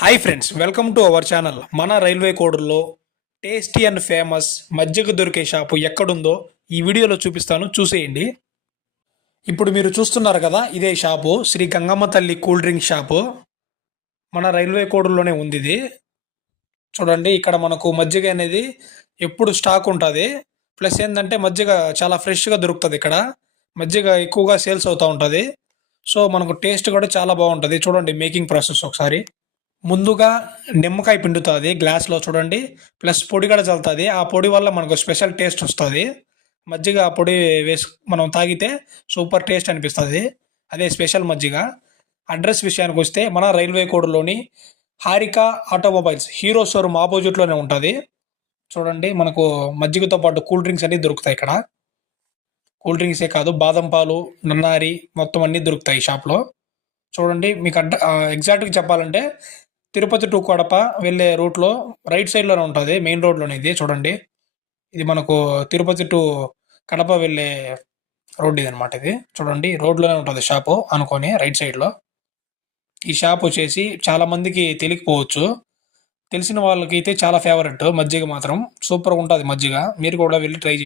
Hi friends, welcome to our channel. మన railway కోడూరులో tasty and famous మజ్జిగ దొరికే shop ఎక్కడుందో ఈ వీడియోలో చూపిస్తాను, చూసేయండి. ఇప్పుడు మీరు చూస్తున్నారు కదా, ఇదే షాపు శ్రీ గంగమ్మ తల్లి కూల్ డ్రింక్ షాపు. మన రైల్వే కోడూరులోనే ఉంది ఇది. చూడండి, ఇక్కడ మనకు మజ్జిగ అనేది ఎప్పుడు స్టాక్ ఉంటుంది. ప్లస్ ఏంటంటే మజ్జిగ చాలా ఫ్రెష్గా దొరుకుతుంది ఇక్కడ. మజ్జిగ ఎక్కువగా సేల్స్ అవుతూ ఉంటుంది. సో మనకు టేస్ట్ కూడా చాలా బాగుంటుంది. చూడండి మేకింగ్ ప్రాసెస్ ఒకసారి. ముందుగా నిమ్మకాయ పిండుతుంది గ్లాస్లో చూడండి. ప్లస్ పొడి కూడా చల్లుతుంది. ఆ పొడి వల్ల మనకు స్పెషల్ టేస్ట్ వస్తుంది. మజ్జిగ ఆ పొడి వేసి మనం తాగితే సూపర్ టేస్ట్ అనిపిస్తుంది. అదే స్పెషల్ మజ్జిగ. అడ్రస్ విషయానికి వస్తే మన రైల్వే కోడ్లోని హారిక ఆటోమొబైల్స్ హీరో షోరూమ్ ఆపోజిట్లోనే ఉంటుంది. చూడండి, మనకు మజ్జిగతో పాటు కూల్ డ్రింక్స్ అన్నీ దొరుకుతాయి ఇక్కడ. కూల్ డ్రింక్సే కాదు, బాదం పాలు, నన్నారి మొత్తం అన్నీ దొరుకుతాయి ఈ షాప్లో. చూడండి, మీకు ఎగ్జాక్ట్గా చెప్పాలంటే తిరుపతి టు కడప వెళ్ళే రూట్లో రైట్ సైడ్లోనే ఉంటుంది, మెయిన్ రోడ్లోనే. ఇది చూడండి, ఇది మనకు తిరుపతి టు కడప వెళ్ళే రోడ్ ఇది అనమాట. ఇది చూడండి, రోడ్లోనే ఉంటుంది షాపు అనుకొని రైట్ సైడ్లో. ఈ షాప్ వచ్చేసి చాలామందికి తెలియకపోవచ్చు. తెలిసిన వాళ్ళకి అయితే చాలా ఫేవరెట్. మజ్జిగ మాత్రం సూపర్గా ఉంటుంది మజ్జిగ. మీరు కూడా వెళ్ళి ట్రై చేయండి.